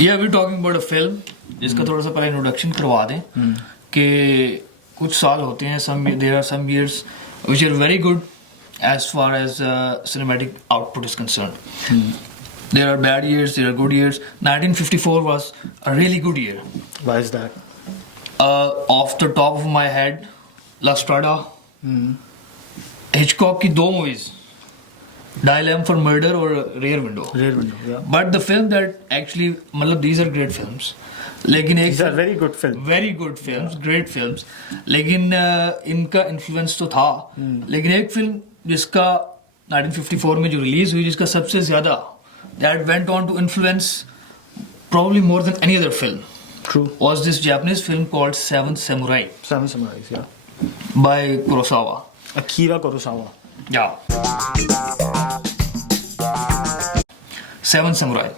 Yeah, we're talking about a film जिसका थोड़ा सा पहले इंट्रोडक्शन करवा दें कि कुछ साल होते हैं there are some years which are very good as far as cinematic output is concerned. There are bad years, there are good years. 1954 was a really good year. Why is that? Off the top of my head, La Strada, Hitchcock की दो movies, Dial M for Murder और Rear Window. Rear Window, yeah. But the film that actually, मतलब these are great films. लेकिन एक These are very good films. Very good films, great films. लेकिन इनका influence तो था. लेकिन एक फिल्म जिसका 1954 में जो रिलीज हुई, जिसका सबसे ज्यादा that went on to influence probably more than any other film. True. Was this Japanese film called Seven Samurai Seven Samurais, yeah. by Kurosawa. Akira Kurosawa. Yeah. Seven Samurai.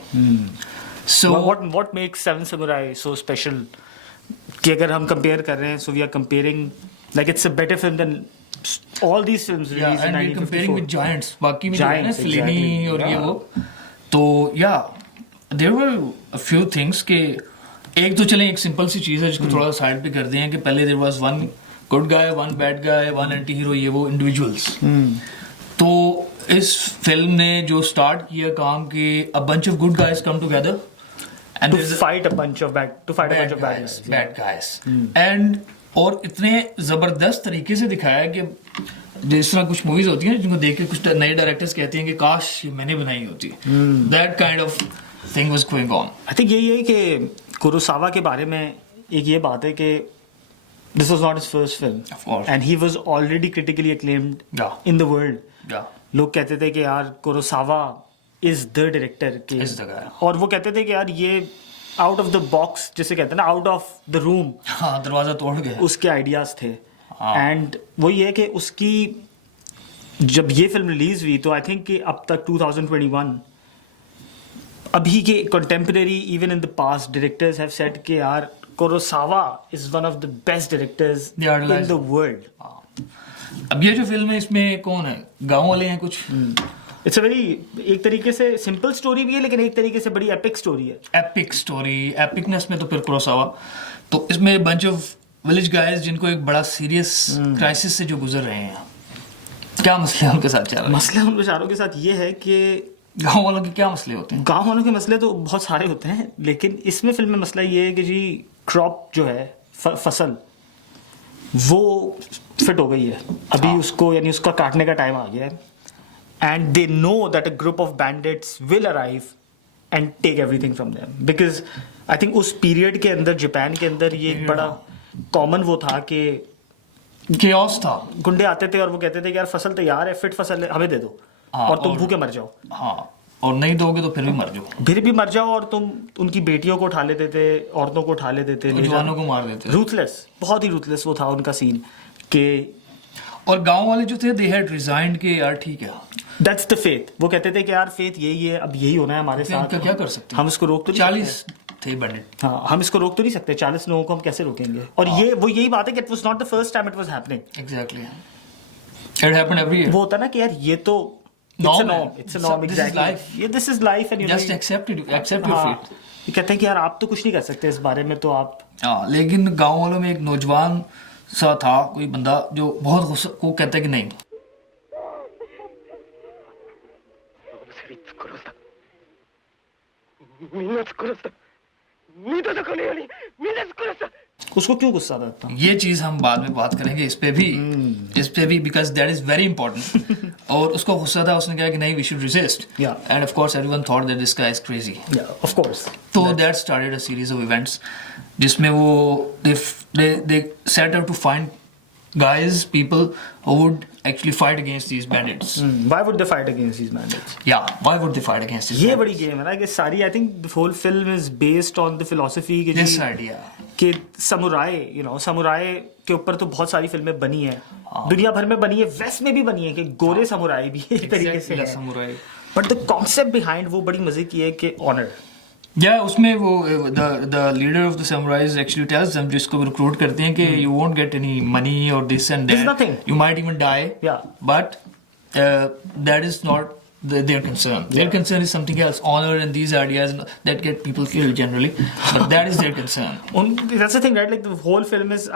So what makes Seven Samurai so special? कि अगर हम compare कर रहे हैं, so we are comparing like it's a better film than all these films yeah, released in and we're comparing 1954. with giants. बाकी में जो है ना Giants, फिलिनी exactly. और ये Yeah. वो, तो yeah, there were a few things कि एक तो चलें एक सिंपल सी चीज़ है जिसको थोड़ा सा साइड पे कर दें कि पहले there was one good guy, one bad guy, one anti-hero, ये वो individuals. तो इस फिल्म ने जो स्टार्ट किया काम कि a bunch of good guys come together and To there's a fight a bunch of bad guys. bad guys. And और इतने जबरदस्त तरीके से दिखाया कि जिस तरह कुछ मूवीज होती हैं जिनको देख के कुछ नए डायरेक्टर्स कहते हैं कि काश ये मैंने बनाई होती. That kind of thing was going on. I think यही है कि कुरोसावा के बारे में एक ये बात है कि this was not his first film. Of course. And he was already critically acclaimed Yeah. in the world. Yeah. लोग कहते थे कि यार कुरोसावा इज द डायरेक्टर के Is the guy. और वो कहते थे कि यार ये आउट ऑफ द बॉक्स जिसे कहते हैं ना, आउट ऑफ द रूम हाँ, दरवाजा तोड़ गया. उसके आइडियाज थे. हाँ. एंड वो ये है कि उसकी जब ये फिल्म रिलीज हुई तो आई थिंक कि अब तक 2021 अभी के contemporary even in the past directors have said कि यार Kurosawa is one of the best directors They are in realized. The world. अब ये जो फिल्म है इसमें कौन है, गाँव वाले हैं कुछ. इट्स अ वेरी एक तरीके से सिंपल स्टोरी भी है लेकिन एक तरीके से बड़ी एपिक स्टोरी है. एपिक स्टोरी, एपिकनेस में तो फिर कुरोसावा. तो इसमें बंच ऑफ विलेज गाइस जिनको एक बड़ा सीरियस क्राइसिस से जो गुजर रहे हैं, क्या मसले उनके साथ चल रहे हैं. मसला उन बेचारों के साथ ये है कि गाँव वालों के क्या मसले होते हैं. गांव वालों के मसले तो बहुत सारे होते हैं लेकिन इसमें फिल्म में मसला ये है कि जी क्रॉप जो है फसल वो फिट हो गई है अभी उसको, यानी उसका काटने का टाइम आ गया है. And they know that a group of bandits will arrive and take everything from them because I think उस पीरियड के अंदर जापान के अंदर ये एक बड़ा कॉमन वो था कि केओस था. गुंडे आते थे और वो कहते थे कि यार फसल तैयार है, फिट फसल है, हमें दे दो. हाँ, और तुम और- भूखे मर जाओ. हाँ, और नहीं दोगे तो फिर भी मर जाओ. फिर भी मर जाओ. और तुम उनकी बेटियों को उठा लेते थे, औरतों को उठा लेते थे, जवानों को मार देते. रूथलेस, बहुत ही रूथलेस वो था उनका सीन कि और गांव वाले जो थे दे हैड रिजाइंड के यार ठीक है, दैट्स द फेथ. वो कहते थे कि यार फेथ यही है, अब यही होना है हमारे फिर साथ. इनका क्या कर सकते हैं. हम इसको रोक तो नहीं 40 सकते. थे बंडित. हाँ, हम इसको रोक तो नहीं सकते. 40 लोगों को हम कैसे रोकेंगे. और ये वो यही बात है कि it was not the first time it was happening. Exactly. It happened every year. वो होता ना कि यार ये तो Norm है. It's a norm. This is exactly life. ये this is life. And just accept your fate. ये कहते हैं कि यार आप तो कुछ नहीं कर सकते इस बारे में, तो आप हाँ, लेकिन गांव वालों में एक नौजवान सा था कोई बंदा जो बहुत गुस्सा को कहता है कि नहीं, उसको क्यों गुस्सा आता था. ये चीज हम बाद में बात करेंगे इस पे भी because that is very important. और उसको गुस्सा था, उसने कहा कि नहीं we should resist. Yeah. And of course everyone thought that this guy is crazy. Of course. तो that started a series of events जिसमें वो they set out to find guys, people who would actually fight against these bandits. Why would they fight against these bandits. Yeah, why would they fight against these ये bandits? बड़ी game है ना कि सारी I think the whole film is based on the philosophy कि This जी idea. कि samurai, samurai के ऊपर तो बहुत सारी फिल्में बनी है, दुनिया भर में बनी है, वेस्ट में भी बनी है कि गोरे समुराई भी एक तरीके से Exactly, है. samurai. But the concept behind वो बड़ी मजे की है कि ऑनर. Yeah, उसमें वो the leader of the samurais actually tells them जिसको recruit करते हैं कि you won't get any money or this and that. There's nothing. You might even die. Yeah. But that is not their concern. Their concern is something else, honor and these ideas that get people killed generally. But that is their concern. That's the thing, right? Like the whole film is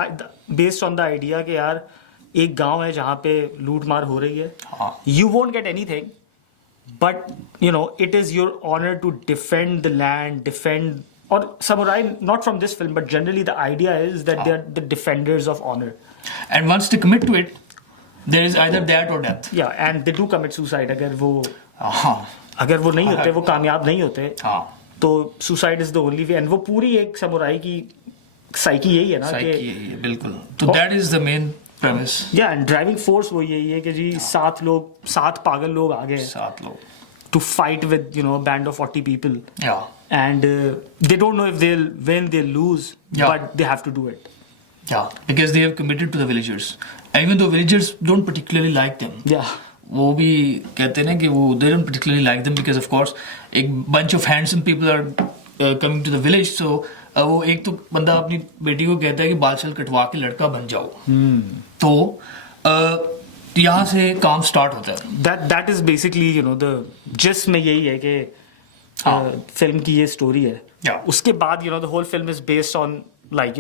based on the idea कि यार एक गांव है जहाँ पे लूट मार हो रही है. You won't get anything, but you know it is your honor to defend the land, defend. Or samurai, not from this film, but generally the idea is that they are the defenders of honor. And once they commit to it, there is either that or death. Yeah, and they do commit suicide अगर वो नहीं होते, वो कामयाब नहीं होते, तो suicide is the only way. And वो पूरी एक samurai की psyche यही है ना कि बिल्कुल. So that is the main premise. Yeah, and driving force वो यही है कि जी 7 पागल लोग आ गए 7 लोग to fight with a band of 40 people. Yeah. And they don't know if they'll win, they'll lose, but they have to do it. Yeah, because they have committed to the villagers. And even though villagers don't particularly like them. Yeah. वो भी कहते हैं ना कि वो they don't particularly like them because of course एक bunch of handsome people are coming to the village. So वो एक तो बंदा अपनी बेटी को कहता है कि बाल छल कटवा के लड़का बन जाओ. तो यहाँ से काम स्टार्ट होता है. That is basically the gist में यही है कि फिल्म की ये स्टोरी है. उसके बाद the whole film is based on like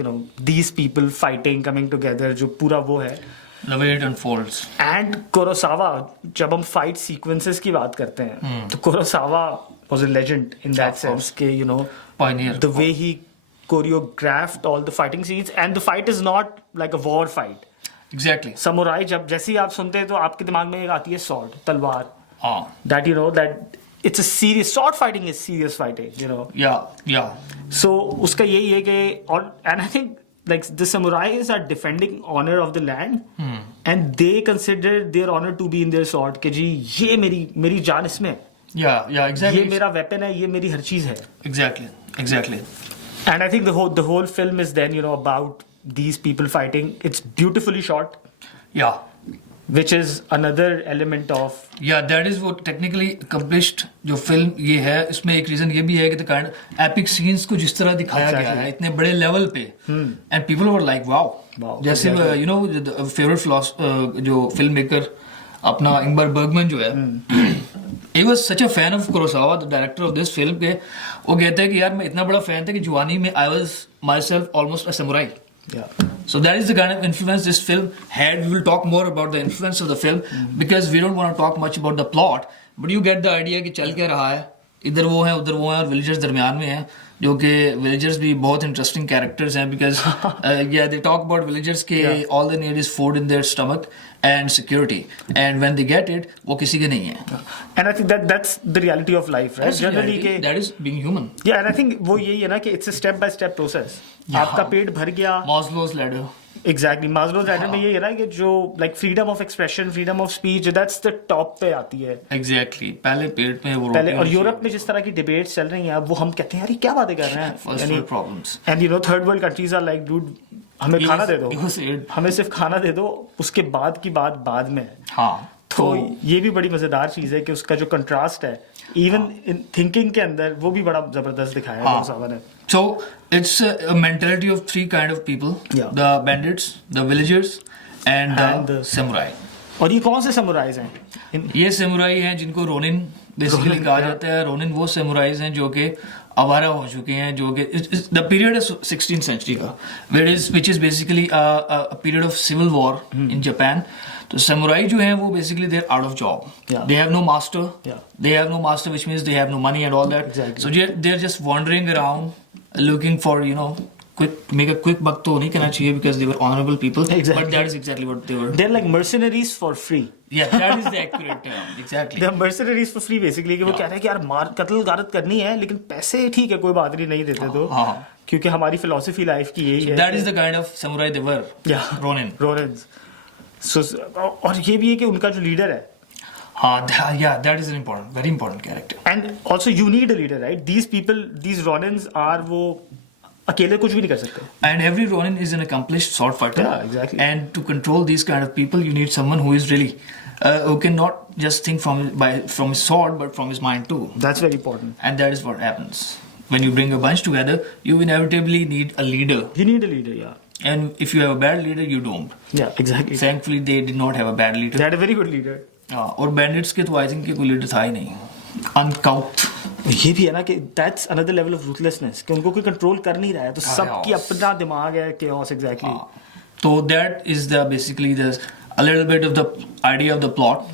these people fighting, coming together, जो पूरा वो है. The way it unfolds. And Kurosawa, जब हम fight sequences की बात करते हैं, तो Kurosawa was a legend in that sense कि pioneer. The way he choreographed all the fighting scenes, and the fight is not like a war fight. Exactly. Samurai जब जैसे ही आप सुनते हैं तो आपके दिमाग में एक आती है sword, तलवार. That that it's a serious sword fighting is serious fighting. Yeah. So उसका यही है कि and I think like the samurais are defending honor of the land, and they consider their honor to be in their sword कि जी ये मेरी जान इसमें है. Yeah, exactly. ये मेरा weapon है, ये मेरी हर चीज है. Exactly. And I think the whole film is then about these people fighting. It's beautifully shot. Yeah. Which is another element of. Yeah, that is what technically accomplished जो film ये है. इसमें एक रीजन ये भी है कि the kind of epic scenes को जिस तरह दिखाया गया है इतने बड़े लेवल पे, and people were like wow. जैसे the favorite जो फिल्म मेकर अपना इंगमर बर्गमैन जो है, he was such a fan of Kurosawa, the director of this film, के वो कहता है कि यार मैं इतना बड़ा fan था कि जवानी में I was myself almost a samurai. Yeah. So that is the kind of influence this film had. We will talk more about the influence of the film because we don't want to talk much about the plot, but you get the idea कि चल क्या रहा है. इधर वो है उधर वो है और villagers दरमियान में हैं, जो कि villagers भी बहुत interesting characters हैं because they talk about villagers के all they need is food in their stomach and security, and when they get it वो किसी के नहीं है. And I think that's the reality of life, right? Generally that is being human. Yeah, and I think वो यही है ना कि it's a step by step process. आपका पेट भर गया. Maslow's ladder. Exactly. Maslow's ladder में यही है ना कि जो like freedom of expression, freedom of speech, that's the top पे आती है. Exactly. पहले पेट में वो पहले और यूरोप में जिस तरह की डिबेट्स चल रही हैं अब वो हम कहते हैं यार ये क्या बातें कर रहे हैं. First world problems. And third world countries are like dude हमें खाना दे दो. हमें सिर्फ खाना दे दो, उसके बाद की बात बाद में. हाँ. तो ये भी बड़ी मजेदार चीज है कि उसका जो कंट्रास्ट है इवन इन थिंकिंग के अंदर वो भी बड़ा जबरदस्त दिखाया है कुरोसावा ने. So it's a mentality of 3 kind of people. Yeah. The bandits, the villagers and the samurai. और ये कौन से samurais हैं? ये samurai हैं जिनको रोनिन बेसिकली कहा जाता है. रोनिन वो samurais हैं जो कि आवारा हो चुके हैं, जो कि the period is 16th century का, which is basically a period of civil war in Japan. तो samurai जो हैं वो basically they're out of job. Yeah. They have no master. Yeah. They have no master, which means they have no money and all that. Exactly. So they're just wandering around looking for make a quick buck तो नहीं कहना चाहिए because they were honorable people. Exactly. But that is exactly what they were. They're like mercenaries for free. Yeah, that is the accurate term. Exactly. They're mercenaries for free basically कि वो कह रहे हैं कि यार कत्ल गारत करनी है लेकिन पैसे ठीक है कोई बात नहीं देते तो क्योंकि हमारी philosophy life की यही है. That is the kind of samurai they were. Yeah. Ronins. So और ये भी है कि उनका जो लीडर है. That is an very important character. And also you need a leader, right? These people, these Ronins are वो अकेले कुछ भी नहीं कर सकते. And every Ronin is an accomplished sword fighter. Yeah, exactly. And to control these kind of people, you need someone who is really who can not just think from his sword, but from his mind too. That's very important. And that is what happens when you bring a bunch together. You inevitably need a leader. You need a leader, yeah. And if you have a bad leader, you don't. Yeah, exactly. Thankfully, they did not have a bad leader. They had a very good leader. और bandits के तो I think कोई leader था ही नहीं, uncount. ये भी है ना कि that's another level of ruthlessness कि उनको कोई कंट्रोल कर नहीं रहा है, तो सबकी अपना दिमाग है, chaos एग्जैक्टली। तो that is the basically the a little bit of the idea of the plot.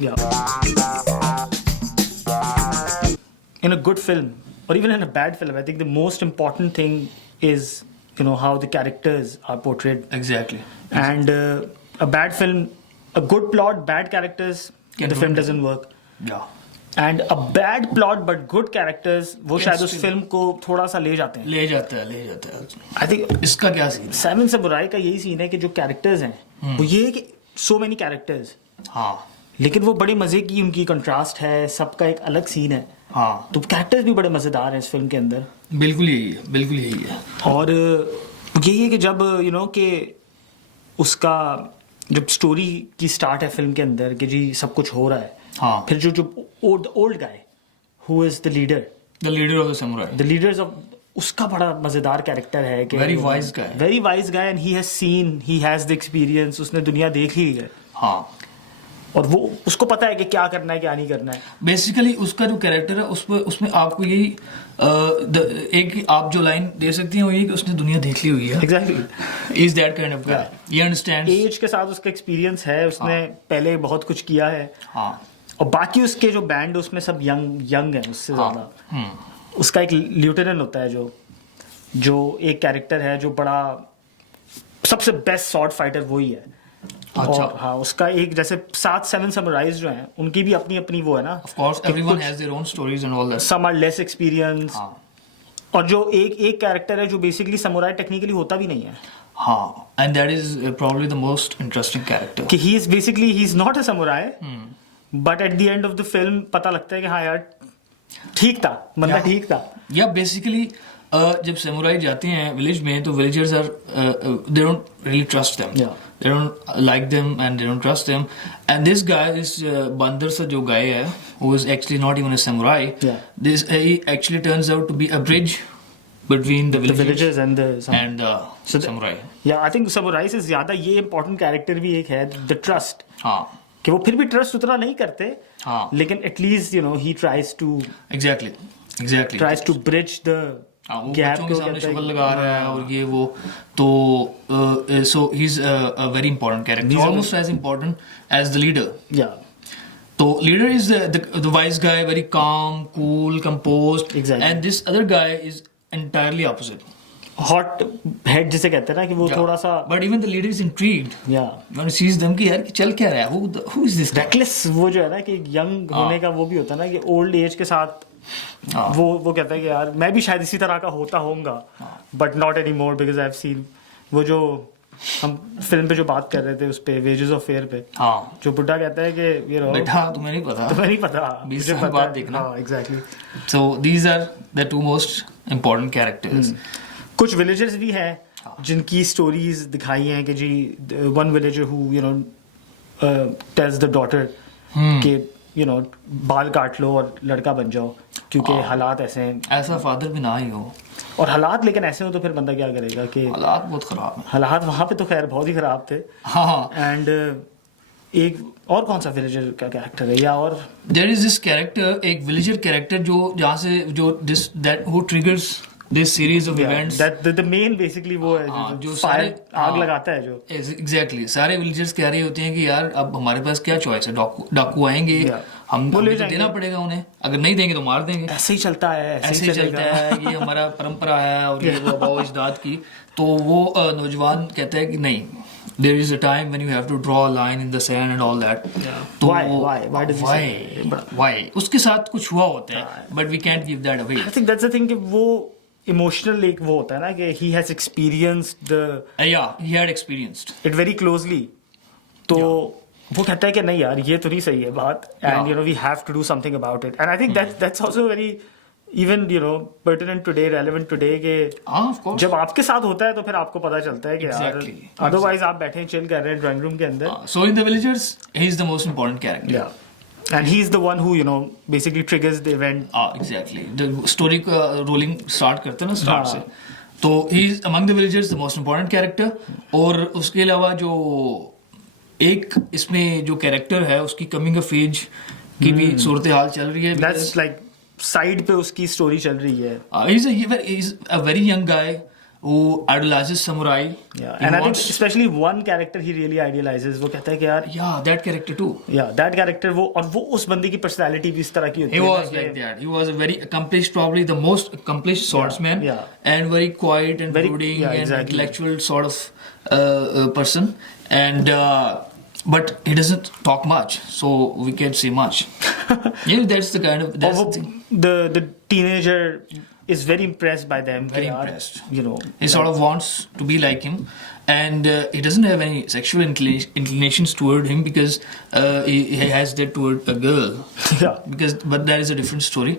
In a good film or even in a bad film, I think the most important thing is, you know, how the characters are portrayed. Exactly. And a bad film, a good plot, bad characters, the film doesn't work. Yeah. And a bad plot but good characters, वो शायद उस film को थोड़ा सा ले जाते हैं। ले जाता है। I think इसका क्या सीन? सेवन समुराई का यही सीन है कि जो कैरेक्टर्स हैं वो ये है कि so many characters, हाँ, लेकिन वो बड़े मजे की उनकी कंट्रास्ट है, सबका एक अलग सीन है। हाँ, तो कैरेक्टर्स भी बड़े मजेदार हैं इस फिल्म के अंदर। बिल्कुल यही है। और यही है कि जब यू नो कि उसका जब स्टोरी की स्टार्ट है फिल्म के अंदर कि जी सब कुछ हो रहा है, हाँ, फिर जो old guy who is the leader of the samurai, the leaders of, उसका बड़ा मजेदार कैरेक्टर है कि very wise guy and he has seen, he has the experience, उसने दुनिया देख ली है। हाँ, और वो उसको पता है कि क्या करना है क्या नहीं करना है। बेसिकली उसका जो कैरेक्टर है उसमें आपको यही एक आप जो लाइन दे सकती हैं वो ये कि उसने दुनिया देख ली हुई है। Exactly, is that kind of guy, you understand, age के साथ उसका एक्सपीरियंस है, उसने पहले बहुत कुछ किया है। हाँ, और बाकी उसके जो बैंड उसमें सब यंग है उससे ज्यादा। उसका एक लेफ्टिनेंट होता है जो एक कैरेक्टर है जो बड़ा सबसे बेस्ट स्वॉर्ड फाइटर वही है। अच्छा, और हाँ, उसका एक जैसे 7 समुराइज जो हैं उनकी भी अपनी वो है ना, of course everyone has their own stories and all that, some are less experience. और जो एक कैरेक्टर है जो बेसिकली समुराई टेक्निकली होता भी नहीं है। हाँ, and that is probably the most interesting character कि he is not a samurai, but at the end of the film पता लगता है कि हाँ यार ठीक था, बंदा ठीक था। या बेसिकली जब समुराई जाते हैं विलेज में तो villagers are they don't really trust them, they don't like them and they don't trust them, and this guy, इस बंदर सा जो गाय है, who is actually not even a samurai, this he actually turns out to be a bridge between the villagers and the samurai. Yeah, I think samurai से ज्यादा ये important character भी एक है, the trust. हाँ, कि वो फिर भी ट्रस्ट उतना नहीं करते, हाँ, लेकिन at least you know he tries to tries to bridge the gap. बच्चों के सामने शक्ल लगा रहा है और ये वो, तो so he is a very important character, almost as important as the leader. या तो leader is the wise guy, very calm, cool, composed, and this other guy is entirely opposite. Hot head जिसे कहते हैं ना कि वो थोड़ा सा, but even the leader is intrigued when he sees them कि यार कि चल क्या रहा है, हु इज दिस रेकलेस, वो जो है ना कि यंग होने का वो भी होता है ना कि ओल्ड एज के साथ वो कहता है कि यार मैं भी शायद इसी तरह का होऊंगा, but not any more because I have seen. वो जो हम फिल्म पे जो बात कर रहे थे उस पे वेजेस ऑफ फेयर पे, जो बुड्ढा कहता है कि ये बेटा तुम्हें नहीं पता 20 साल बाद देखना। Exactly. So these are the two most important characters. कुछ विलेजर्स भी हैं जिनकी स्टोरीज दिखाई हैं कि जी one villager who you know tells the daughter कि यू नो बाल काट लो और लड़का बन जाओ क्योंकि हालात ऐसे हैं। ऐसा फादर भी ना ही हो, और हालात लेकिन ऐसे हो तो फिर बंदा क्या करेगा कि हालात बहुत खराब हैं। हालात वहाँ पे तो खैर बहुत ही खराब थे। एंड एक और कौन सा विलेजर का कैरेक्टर है या और देयर इज दिस कैरेक्टर, एक विलेजर कैरेक्टर जो जहाँ से जो this that who triggers this series of events, that the main basically वो है जो सारे आग लगाता है जो exactly सारे villagers कह रहे होते हैं कि यार अब हमारे पास क्या चॉइस है, डाकू आएंगे, हम तो देना पड़ेगा उन्हें, अगर नहीं देंगे तो मार देंगे। ऐसे ही चलता है, ऐसे ही चलता है, ये हमारा परंपरा है और ये वो बाबा इजदाद की। तो वो नौजवान कहता है कि नहीं, there is a time when you have to draw a line in the sand and all that. तो why उसके साथ कुछ हुआ होता है, but we can't give that away. I think that's the thing कि वो इमोशनल एक वो होता है ना कि he has experienced he had experienced it very closely. तो वो कहता है कि नहीं यार ये तो नहीं सही है बात, and you know we have to do something about it. And I think that's also very even you know pertinent today, relevant today कि जब आपके साथ होता है तो फिर आपको पता चलता है कि यार otherwise आप बैठे चिल कर रहे हैं ड्राइंग रूम के अंदर। So in the villagers he is the most important character. And he's the one who you know basically triggers the event. Exactly. The story का rolling start करते हैं ना start से, तो he is among the villagers the most important character. और उसके अलावा जो एक इसमें जो कैरेक्टर है उसकी कमिंग ऑफ एज की भी सूरत हाल चल रही है. दैट्स लाइक साइड पे उसकी स्टोरी चल रही है. He's a very young guy who idolizes samurai. Yeah, He and I think wants- especially one character he really idealizes. वो कहता है कि यार yeah, that character too. that character वो उस बंदे की personality भी इस तरह की होती He है. was like that. He was a very accomplished, probably the most accomplished swordsman, yeah. and very quiet and Very- brooding yeah, and exactly. intellectual sort of person. And but he doesn't talk much, so we can't say much. Yeah, that's the kind of that's और the वो thing. the teenager is very impressed by them. Very कि यार, impressed. You know. He sort of wants to be like him, and he doesn't have any sexual inclinations toward him because he has that toward a girl. Yeah. But that is a different story.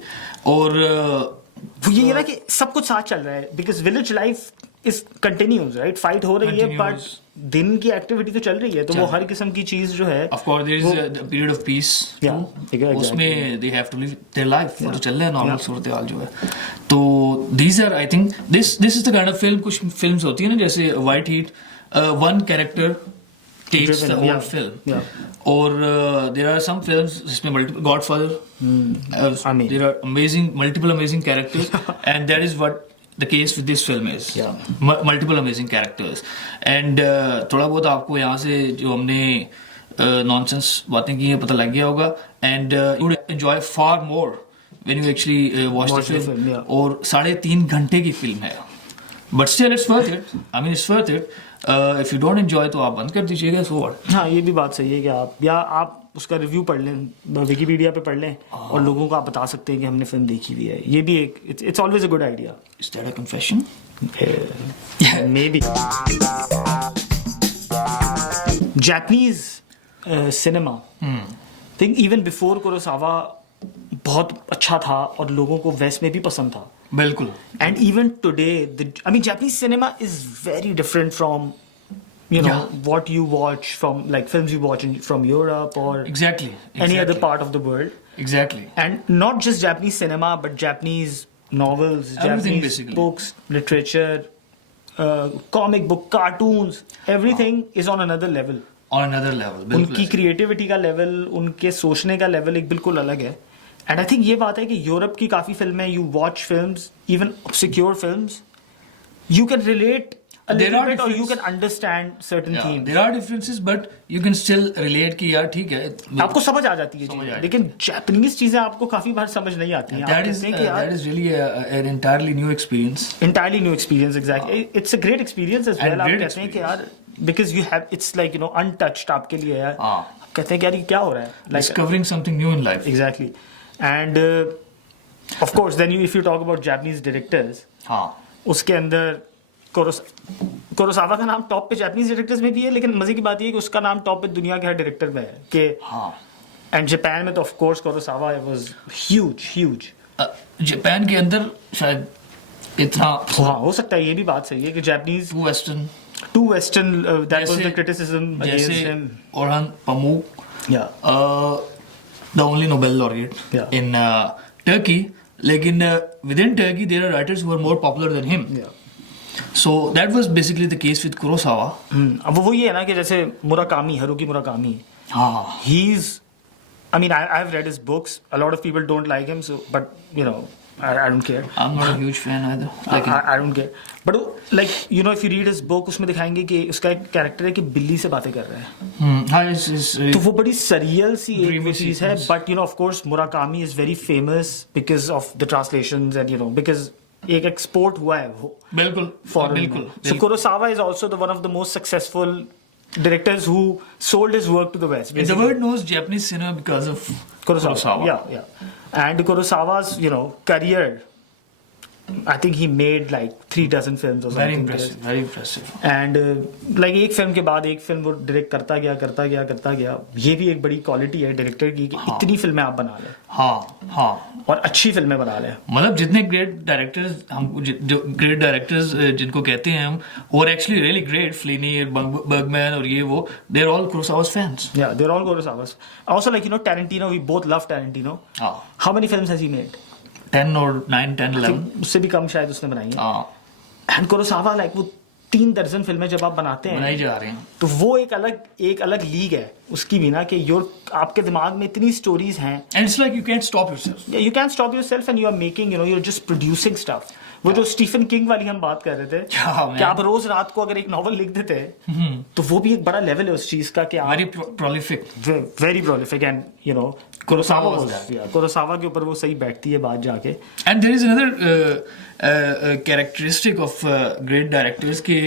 और वो ये है ना कि सब कुछ साथ चल रहा है because village life is continuous right fight हो रही है बट Continues. दिन की एक्टिविटी तो चल रही है तो वो हर किस्म की चीज जो है of course there is a period of peace Yeah, too. exactly. उसमें they have to live their life. वो तो चल रहा है नॉर्मल सूरत हाल जो है. तो these are I think this is the kind of film. कुछ films होती है ना जैसे White Heat, one character takes Driven, the whole yeah. film. Yeah. और there are some films जिसमें multiple Godfather. I mean. There are multiple amazing characters, and that is what the case with this film is. Yeah. Multiple amazing characters, and थोड़ा बहुत आपको यहाँ से जो हमने nonsense बातें की हैं पता लग गया होगा, and you would enjoy far more when you actually watch the film. Yeah. और 3.5 घंटे की फिल्म है, but still it's worth it. I mean it's worth it. If you don't enjoy तो आप बंद कर दीजिएगा. So what? हाँ ये भी बात सही है कि आप उसका रिव्यू पढ़ लें विकिपीडिया पे पढ़ लें और लोगों को आप बता सकते हैं कि हमने फिल्म देखी हुई है. ये भी एक it's always a good idea. Is that a confession? May be Japanese cinema think even before Kurosawa बहुत अच्छा था और लोगों को वेस्ट में भी पसंद था. बिल्कुल. And even today, Japanese cinema is very different from, Yeah. what you watch from, like films you watch from Europe or Exactly. any other part of the world. Exactly. And not just Japanese cinema, but Japanese novels, Everything Japanese basically. books, literature, comic book, cartoons, everything is on another level. On another level. बिल्कुल उनकी ऐसे. Creativity का level उनके सोचने का level एक बिल्कुल अलग है. एंड आई थिंक ये बात है कि यूरोप की काफी फिल्में you watch films even secure films you can relate a There little are bit or you difference- can understand certain Yeah, themes. there are differences, but you can still relate कि यार ठीक है. आपको समझ आ जाती है समझ चीजें. आ जाती लेकिन जापानीज चीजें आपको काफी बार समझ नहीं आती हैं. That is really an entirely new experience. entirely new experience. Exactly. It's a great experience as well. And आप great कहते हैं कि यार because you have it's like untouched आपके लिए यार. हाँ. आप कहते हैं कि यार ये क्या हो रहा है. Like Discovering something new in life. exactly. And of course then if you talk about Japanese directors हाँ. उसके अंदर कोरोसावा का नाम टॉप पे जापानीज डायरेक्टर्स में भी है लेकिन मजे की बात ये है कि उसका नाम टॉप पे दुनिया के हर डायरेक्टर में है कि हाँ. एंड जापान में तो of course Kurosawa was huge. Japan के अंदर शायद इतना हाँ हो सकता है. ये भी बात सही है कि Japanese to western to western that was the criticism against जैसे हिम. ओरहान पमूक, या the only Nobel laureate Yeah. in Turkey. लेकिन within Turkey there are writers who are more popular than him. So that was basically the case with Kurosawa. अब वो ये है ना कि जैसे मुराकामी हरुकी मुराकामी हाँ. he's I mean I've read his books. A lot of people don't like him so but I don't care. I'm not a huge fan either. Like I don't care. But like if you read his book उसमें दिखाएंगे कि उसका एक character है कि बिल्ली से बातें कर रहा है. हाँ, it's तो वो बड़ी सरियल सी एक Dreamy वो चीज है. sequence. But of course Murakami is very famous because of the translations and because एक एक्सपोर्ट हुआ है वो बिल्कुल foreign बिल्कुल. में. So Kurosawa is also the one of the most successful directors who sold his work to the West. The basically. world knows Japanese cinema because of Kurosawa. Yeah. And Kurosawa's career, I think he made like 36 films or something. Very impressive. Very impressive. And like एक film के बाद एक film वो direct करता गया. ये भी एक बड़ी क्वालिटी है डायरेक्टर की कि इतनी फिल्में आप बना लें हाँ. और अच्छी फिल्में बना लें. मतलब जितने ग्रेट डायरेक्टर्स हम जो ग्रेट डायरेक्टर्स जिनको कहते हैं हम और actually really great Fellini Bergman और ये वो they are all Kurosawa's fans. Yeah, they're all Kurosawa's. Also like Tarantino, we both love Tarantino. हाँ. How many films has he made? 10 or 9, 10, 11. उससे भी कम शायद उसने बनाई है. हाँ. एंड कुरोसावा लाइक वो 3 दर्जन फिल्में जब आप बनाते हैं बनाई जा रहे हैं. तो वो एक अलग लीग है उसकी भी ना, कि आपके दिमाग में इतनी स्टोरीज हैं. And it's like you can't stop yourself. You can't stop yourself and you are making, you're just producing stuff. वो जो स्टीफन किंग वाली हम बात कर रहे थे कि आप रोज रात को अगर एक नॉवल लिख देते हैं तो वो भी एक बड़ा लेवल है उस चीज का कि Very prolific. Very prolific and Kurosawa के ऊपर वो सही बैठती है बात जाके. And there is another characteristic of great directors कि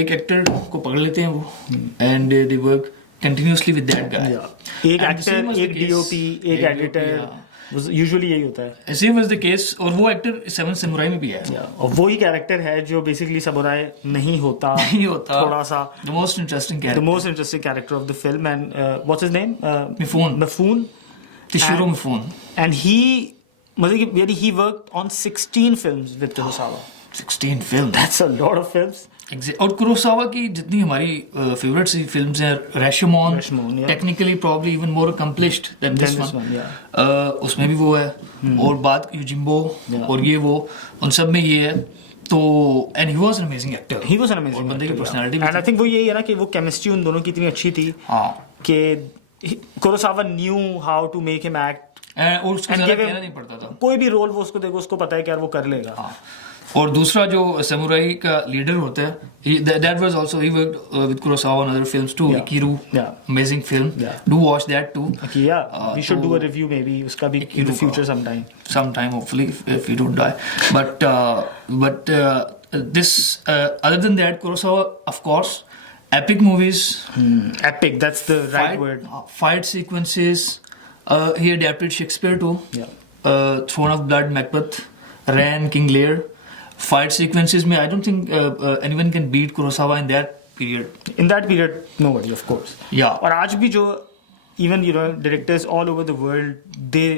एक एक्टर को पकड़ लेते हैं वो and they work continuously with that guy. एक एक्टर, एक डीओपी, एक एडिटर, यूजुअली यही होता है. Same was the case. और वो एक्टर सेवन समुराई में भी है. और वही कैरेक्टर है जो बेसिकली समुराई नहीं होता थोड़ा सा. The most interesting character of the film. And what's his name? Mifune. Toshiro Mifune. And he worked on 16 films with Kurosawa. 16 films. That's a lot of films. और कुरोसावा की जितनी हमारी फेवरेट सी films हैं, Rashomon, technically probably even more accomplished than this one, उसमें भी वो है. और बात युजिम्बो और ये वो उन सब में ये है. तो and he was an amazing actor. बंदे की पर्सनालिटी एंड आई थिंक वो यही है ना कि वो केमिस्ट्री उन दोनों की इतनी अच्छी थी कि Kurosawa knew how to make him act. और उसको ज़्यादा कहना नहीं पड़ता था. कोई भी रोल वो उसको देखो, उसको पता है कि यार वो कर लेगा. और दूसरा जो समुराई का लीडर होता है, that was also he worked with Kurosawa on other films too. Ikiru, amazing film. Do watch that too. Okay, we should do a review maybe उसका भी in the future sometime hopefully if we don't die. But this other than that, Kurosawa of course epic movies. Epic, that's the right word. Fight sequences. He adapted Shakespeare too. Throne of Blood, Macbeth, Ran, King Lear. Fight sequences में I don't think anyone can beat Kurosawa in that period. In that period, nobody, of course. और आज भी जो even directors all over the world, they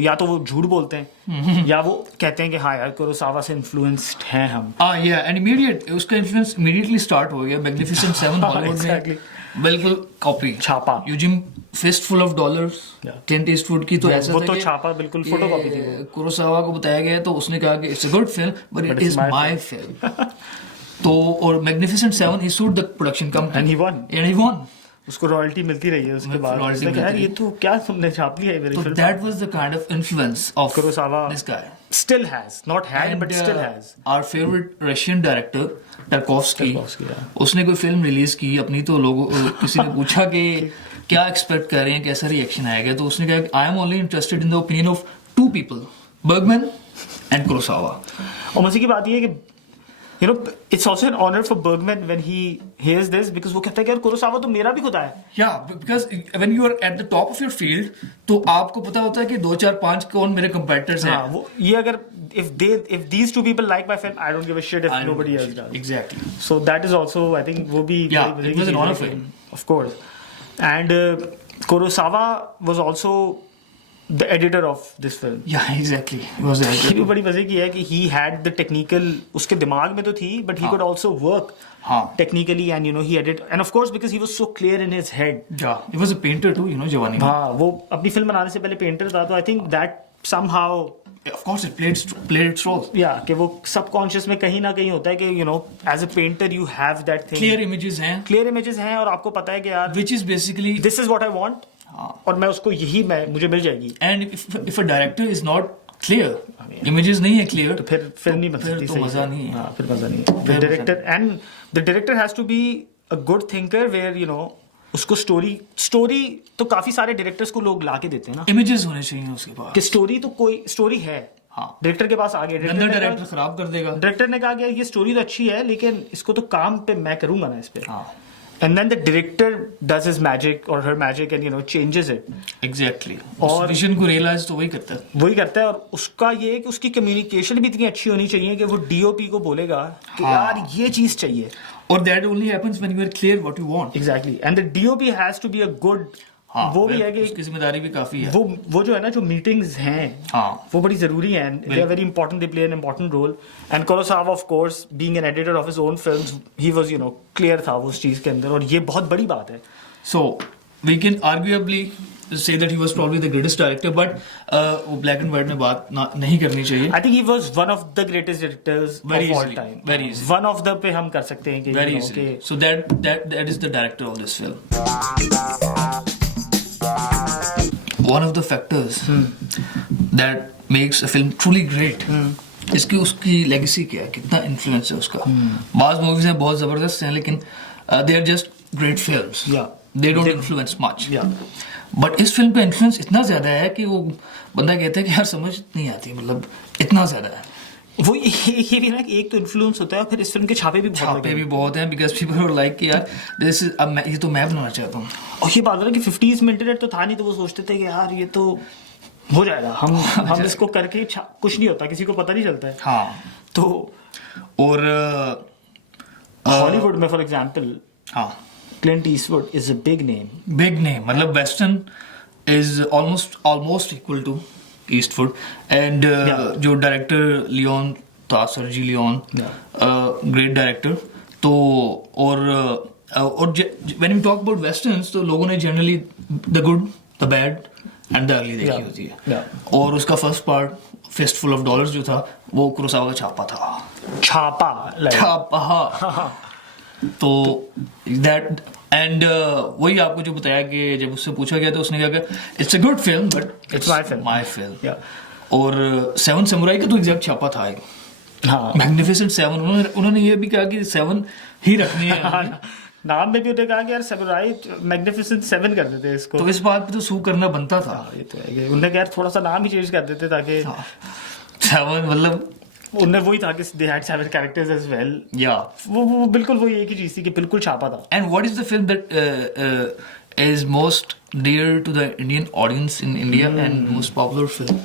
या तो वो झूठ बोलते हैं या वो कहते हैं कि हाँ यार कुरोसावा से इन्फ्लुएंस्ड हैं हम. and उसका इन्फ्लुएंस immediately स्टार्ट हो गया. Magnificent Seven हॉलीवुड में बिल्कुल कॉपी छापा. यूजिम fistful of dollars, Clint Eastwood की तो ऐसा वो था तो कि छापा बिल्कुल फोटोकॉपी थी. कुरोसावा को बताया गया तो उसने कहा कि it's a good film but it is my film. तो और magnificent seven he sued the production company and he one. उसको रॉयल्टी मिलती रही है उसके बाद. उसने कहा ये तो क्या तुमने छाप लिया है मेरी film. That was the kind of influence of Kurosawa. This guy still has not had but still has. Our favorite Russian director Tarkovsky, उसने कोई फिल्म रिलीज की अपनी, तो लोगों किसी ने पूछा कि क्या एक्सपेक्ट कर रहे हैं, कैसा रिएक्शन आएगा, तो उसने कहा I am only interested in the opinion of 2 people, Bergman and Kurosawa. और मजे की बात ये है कि it's also an honor for Bergman when he hears this, because वो कहता है कि यार कुरोसावा तो मेरा भी खुदा है. Yeah, because when you are at the top of your field, तो आपको पता होता है कि 2, 4, 5 कौन मेरे competitors हैं. वो ये अगर if these 2 people like my film, I don't give a shit if nobody else does. Exactly. So that is also, I think, वो भी it was an honor for him. Of course. And Kurosawa was also the editor of this film. Yeah, exactly. He was the editor. ये भी बड़ी मजे की है कि he had the technical, उसके दिमाग में तो थी, but he could also work technically, and he edited, and of course because he was so clear in his head. Yeah, he was a painter too, जवानी में. हाँ, वो अपनी फिल्म बनाने से पहले पेंटर था, तो I think that somehow, of course it played its role. Yeah, कि वो subconscious में कहीं ना कहीं होता है कि as a painter you have that thing. Clear images हैं और आपको पता है कि यार which is basically this is what I want. और मैं उसको मुझे मिल जाएगी. And if a director is not clear, images नहीं है clear, तो फिर फिल्म नहीं बन सकती. फिर तो मजा नहीं है. फिर मजा नहीं है. The director has to be a good thinker where उसको स्टोरी तो काफी सारे डायरेक्टर्स को लोग ला के देते हैं ना. इमेजेस होने चाहिए उसके पास कि स्टोरी तो कोई स्टोरी है. डायरेक्टर के पास आ गया, डायरेक्टर खराब कर देगा. डायरेक्टर ने कहा कि ये स्टोरी तो अच्छी है लेकिन इसको तो काम पे मैं करूंगा ना इस पे. And then the director does his magic or her magic and changes it. Exactly. और विजन को रियलाइज तो वही करता है. और उसका ये है कि उसकी कम्युनिकेशन भी इतनी अच्छी होनी चाहिए कि वो डीओपी को बोलेगा कि यार ये चीज चाहिए. और that only happens when you are clear what you want. Exactly. And the DOP has to be a good. वो भी है कि उसकी जिम्मेदारी भी काफी है. वो जो है ना, जो मीटिंग्स हैं वो बड़ी जरूरी हैं. They are very important. They play an important role. And Kurosawa, of course, being an editor of his own films, he was clear था वो उस चीज के अंदर, और ये बहुत बड़ी बात है. So we can arguably say that he was probably the greatest director, but वो black and white में बात नहीं करनी चाहिए. I think he was one of the greatest directors Very of all easily, time. very easy. One of the पे हम कर सकते हैं कि Very you know, easily. कि So that is the director of this film. One of the factors that makes a film truly great इसकी उसकी legacy क्या है, कितना influence है उसका. बाज़ movies हैं बहुत ज़बरदस्त हैं लेकिन they are just great films. Yeah. They don't influence much. Yeah. But इस फिल्म पे इन्फ्लुएंस इतना ज्यादा है कि वो बंदा कहता है कि यार समझ नहीं आती, मतलब इतना ज्यादा है. वो ये भी ना कि एक तो इन्फ्लुएंस होता है, फिर इस फिल्म के छापे भी बहुत छापे लगे. भी बहुत हैं बिकॉज पीपल आर लाइक कि यार दिस इज अब ये तो मैं बनाना चाहता हूँ. और ये बात है ना कि 50s में इंटरनेट तो था नहीं, तो वो सोचते थे कि यार ये तो हो जाएगा, हम इसको करके कुछ नहीं होता, किसी को पता नहीं चलता है. हाँ. तो और हॉलीवुड में फॉर एग्जांपल हाँ Clint Eastwood is a big name. Big name, मतलब western is almost equal to Eastwood. And जो डायरेक्टर लियोन था, सर्जी लियोन, ग्रेट डायरेक्टर. तो और when we talk about westerns तो लोगों ने generally the good, the bad and the ugly देखी होती है. और उसका first part fistful of dollars जो था वो कुरोसावा का छापा था. छापा. तो दैट एंड वही आपको जो बताया कि जब उससे पूछा गया तो उसने कहा कि it's a good film but it's my film. और सेवन समुराई का तो एग्जैक्ट छापा था एक. हाँ. Magnificent seven. उन्होंने ये भी कहा कि 7 ही रखनी है. नाम में भी उन्होंने कहा कि यार समुराई मैग्निफिसेंट 7 कर देते इसको. तो इस बात पे तो सू करना बनता था. ये तो है, उन्होंने कहा यार थोड़ा सा नाम ही चेंज कर देते ताकि 7 मतलब उनने वही था कि they had 7 characters as well. या वो बिल्कुल वही एक ही चीज थी कि बिल्कुल छापा था. And what is the film that is most dear to the Indian audience in India and most popular film.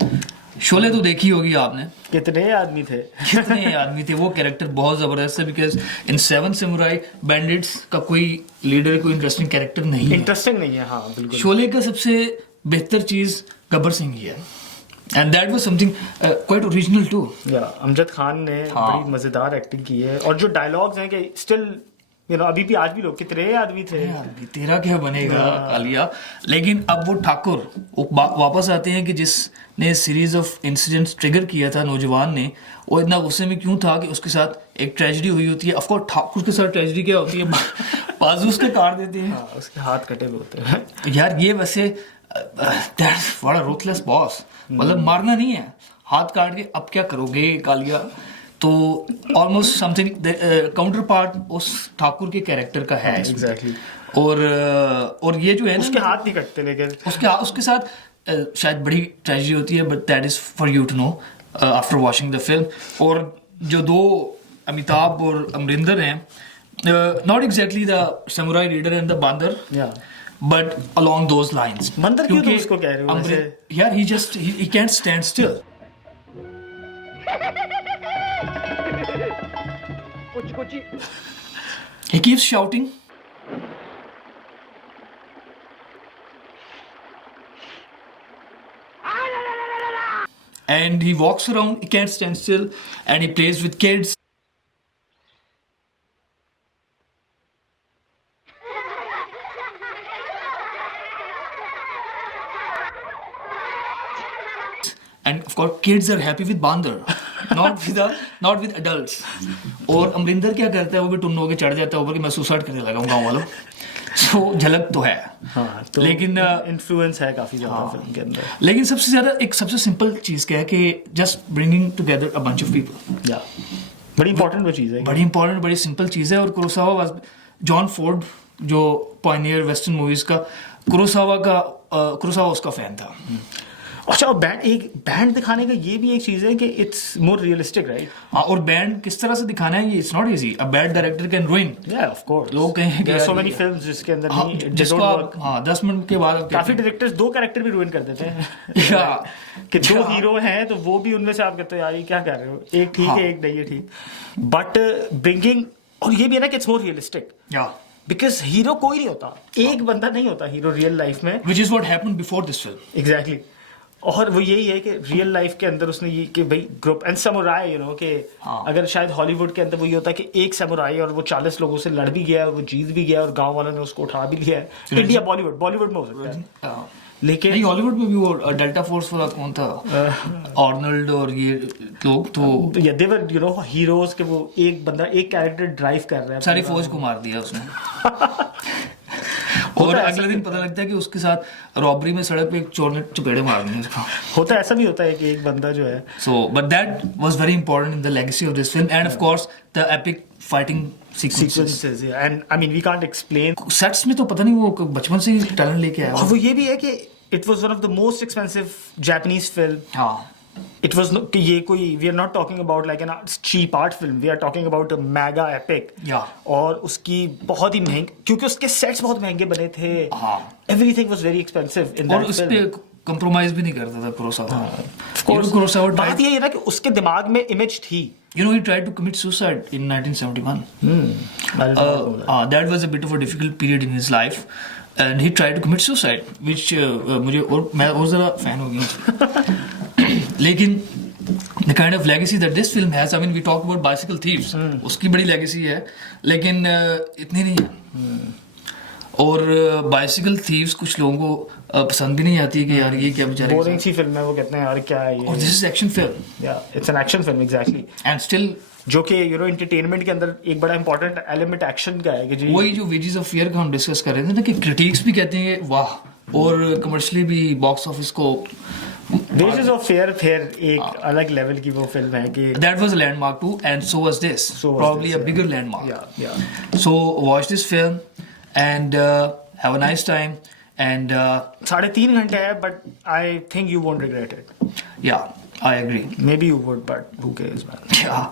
Sholay तो देखी होगी आपने. कितने आदमी थे. कितने आदमी थे. वो कैरेक्टर बहुत जबरदस्त है बिकॉज इन 7 समुराई बैंडिट्स का कोई लीडर, कोई इंटरेस्टिंग कैरेक्टर नहीं है. इंटरेस्टिंग नहीं है. हाँ बिल्कुल. शोले का सबसे बेहतर चीज गब्बर सिंह ही है. And that was something quite original too. Amjad Khan ने बड़ी मजेदार एक्टिंग की है. और जो डायलॉग्स हैं कि स्टिल यू नो अभी भी आज भी लोग कितने आदमी थे. तेरा क्या बनेगा कालिया. लेकिन अब वो ठाकुर वापस आते हैं कि जिसने सीरीज ऑफ इंसिडेंट्स ट्रिगर किया था नौजवान ने, वो इतना गुस्से में क्यों था कि उसके साथ एक ट्रेजेडी हुई होती है. ऑफ कोर्स ठाकुर के साथ ट्रेजेडी क्या होती है, बाजू उसके काट देते हैं. उसके हाथ कटे हुए होते हैं. यार ये वैसे that's what a ruthless boss. मतलब मारना नहीं है, हाथ काट के अब क्या करोगे कालिया. तो ऑलमोस्ट समथिंग काउंटर पार्ट उस ठाकुर के कैरेक्टर का है. एग्जैक्टली. और ये जो है उसके हाथ नहीं कटते लेकिन उसके साथ शायद बड़ी ट्रेजेडी होती है. But that is for you to know after watching the film. और जो दो अमिताभ और अमरिंदर हैं, not exactly the samurai leader and the bandit, but along those lines. बंदर क्यों तुम उसको कह रहे हो वैसे? यार he can't stand still. He keeps shouting. And he walks around, he can't stand still, and he plays with kids. And of course, kids are happy with Bandar, not with adults. और अमरिंदर क्या करता है, वो भी टुन्नो होके चढ़ जाता है ऊपर कि मैं सुसाइड करने लगा हूँ गाँव वालों. So झलक तो है. हाँ, तो लेकिन इन्फ्लुएंस है काफी ज्यादा फिल्म के अंदर. लेकिन सबसे ज्यादा एक सबसे सिंपल चीज क्या है कि just bringing together a bunch of people. या बड़ी इंपॉर्टेंट वो चीज है. बड़ी इंपॉर्टेंट, बड़ी सिंपल चीज है. और कुरोसावा जॉन फोर्ड जो पायनियर वेस्टर्न मूवीज का, कुरोसावा उसका फैन था. अच्छा, और बैंड दिखाने का ये भी एक चीज है कि इट्स मोर रियलिस्टिक, राइट? हाँ, और बैंड किस तरह से दिखाना है ये it's not easy. A bad director can ruin. या ऑफ कोर्स. लोग कहेंगे there are so many films जिसके अंदर नहीं, जिसको 10 मिनट के बाद काफी डायरेक्टर्स 2 कैरेक्टर भी रुइन कर देते हैं. कि 2 हीरो हैं तो वो भी उनमें से आप कहते हो यार ये क्या कर रहे हो, एक ठीक है एक नहीं है ठीक. बट ब्रिंगिंग, और ये भी है ना कि इट्स मोर रियलिस्टिक. या बिकॉज हीरो कोई नहीं होता, एक बंदा नहीं होता हीरो रियल लाइफ में. Which is what happened before this film. Exactly. और वो यही है कि रियल लाइफ के अंदर उसने ये कि भाई group and samurai, you know कि अगर शायद हॉलीवुड के अंदर वो ये होता है कि एक समुराई और वो 40 लोगों से लड़ भी गया और वो जीत भी गया और गांव वालों ने उसको उठा भी लिया है. इंडिया बॉलीवुड में हो सकता है. लेकिन नहीं हॉलीवुड में भी वो डेल्टा फोर्स वाला कौन था, आर्नल्ड और ये लोग तो या देवर यू नो हीरोज के, वो एक बंदा एक कैरेक्टर ड्राइव कर रहा है सारी फौज को मार दिया उसने। और अगले दिन पता लगता है कि उसके साथ रॉबरी में सड़क पे एक चोर ने चपेड़े मार दिए उसको। होता है, ऐसा भी होता है कि एक बंदा जो है So, but that was very important in the legacy of this film, and of course the epic fighting sequences. sequences, yeah. And I mean we can't explain. Sets में तो पता नहीं वो बचपन से ही टैलेंट लेके आया और वो ये भी है कि it was one of the most expensive Japanese film. हाँ It was no, कि ये कोई we are not talking about like an cheap art film. We are talking about a mega epic. Yeah. और उसकी बहुत ही महंगी, क्योंकि उसके सेट्स बहुत महंगे बने थे. हाँ. Everything was very expensive in और that उस film. पे compromise भी नहीं करता था कुरोसावा। Of course. कुरोसावा बात ये है ना कि उसके दिमाग में image थी. You know, he tried to commit suicide in 1971. That was a bit of a difficult period in his life, and he tried to commit suicide, which मुझे और मैं और ज़रा fan हो गया। लेकिन the kind of legacy that this film has, I mean, we talk about Bicycle Thieves, उसकी बड़ी legacy है, लेकिन इतनी नहीं है। और बाइसिकल थीव्स कुछ लोगों को पसंद भी नहीं आती कि यार ये क्या बेचारे बोरिंग सी फिल्म है, वो कहते हैं यार क्या है ये. और दिस इज एक्शन फिल्म, या it's an action film exactly, and still जो कि यू नो एंटरटेनमेंट के अंदर एक बड़ा इंपॉर्टेंट एलिमेंट एक्शन का है कि जी वही जो वेजेस ऑफ फियर का हम डिस्कस कर रहे थे ना कि क्रिटिक्स भी कहते हैं वाह, और कमर्शियली भी बॉक्स ऑफिस को वेजेस ऑफ फियर फिर एक अलग लेवल की वो फिल्म है कि that was a landmark too, and so was this, probably a bigger landmark. या So watch this film and have a nice time, and 3.5 घंटे है, but I think you won't regret it. yeah, I agree. May be you would, but who cares man. Yeah.